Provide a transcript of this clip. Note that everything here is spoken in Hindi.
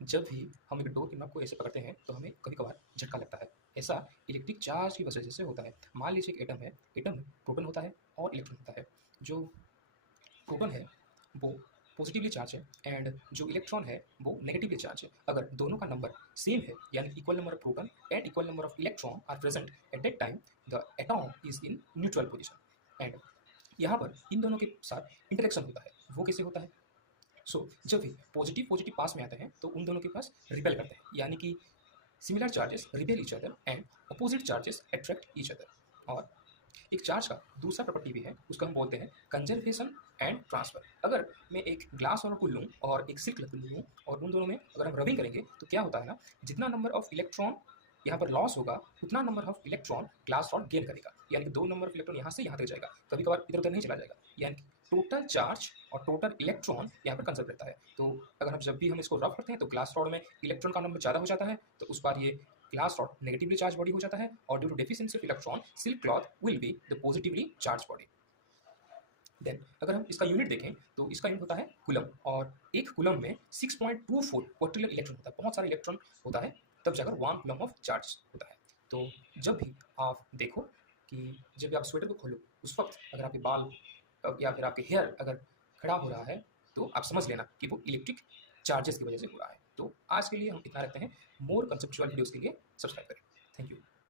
जब भी हम एक डोर की नॉब को ऐसे पकड़ते हैं तो हमें कभी-कभार झटका लगता है। ऐसा इलेक्ट्रिक चार्ज की वजह से होता है। मान लीजिए एक एटम है, एटम में प्रोटॉन होता है और इलेक्ट्रॉन होता है। जो प्रोटॉन है वो पॉजिटिवली चार्ज है एंड जो इलेक्ट्रॉन है वो नेगेटिवली चार्ज है। अगर दोनों का नंबर सेम है यानी equal number of proton and equal number of electron are present at that time the atom is in neutral position and यहाँ पर इन दोनों के साथ इंटरेक्शन होता है। वो कैसे होता है? जब भी पॉजिटिव पॉजिटिव पास में आते हैं तो उन दोनों के पास रिपेल करते हैं, यानी कि similar charges repel each other and opposite charges attract each other. और एक चार्ज का दूसरा प्रॉपर्टी भी है, उसको हम बोलते हैं कंजर्वेशन एंड ट्रांसफर। अगर मैं एक ग्लास वाला को लूँ और एक सिल्क लूँ और उन दोनों में अगर हम रबिंग करेंगे तो क्या होता है ना, जितना नंबर ऑफ इलेक्ट्रॉन यहाँ पर लॉस होगा उतना number of electron glass rod gain करेगा, यानी कि 2 नंबर ऑफ इलेक्ट्रॉन यहाँ से यहाँ तक जाएगा, कभी कभार इधर उधर नहीं चला जाएगा, यानी कि टोटल चार्ज और टोटल इलेक्ट्रॉन यहाँ पर कंजर्व रहता है। तो अगर हम जब भी हम इसको रफ करते हैं तो ग्लास रॉड में इलेक्ट्रॉन का नंबर ज़्यादा हो जाता है, तो उस बार ये glass rod negatively charged body हो जाता है और due to deficiency of electron silk cloth will be the positively charged body. Then अगर हम इसका यूनिट देखें तो इसका यूनिट होता है कूलम और एक कूलम में 6.24 क्वार्टिलियन इलेक्ट्रॉन होता है, बहुत सारे इलेक्ट्रॉन होता है, तब जाकर 1 कूलम ऑफ चार्ज होता है। तो जब भी आप देखो कि जब भी आप स्वेटर को खोलो उस वक्त अगर आपके बाल या फिर आपके हेयर अगर खड़ा हो रहा है तो आप समझ लेना कि वो इलेक्ट्रिक चार्जेस की वजह से हो रहा है। तो आज के लिए हम इतना रखते हैं। मोर कंसेप्चुअल वीडियोज़ के लिए सब्सक्राइब करें। Thank you.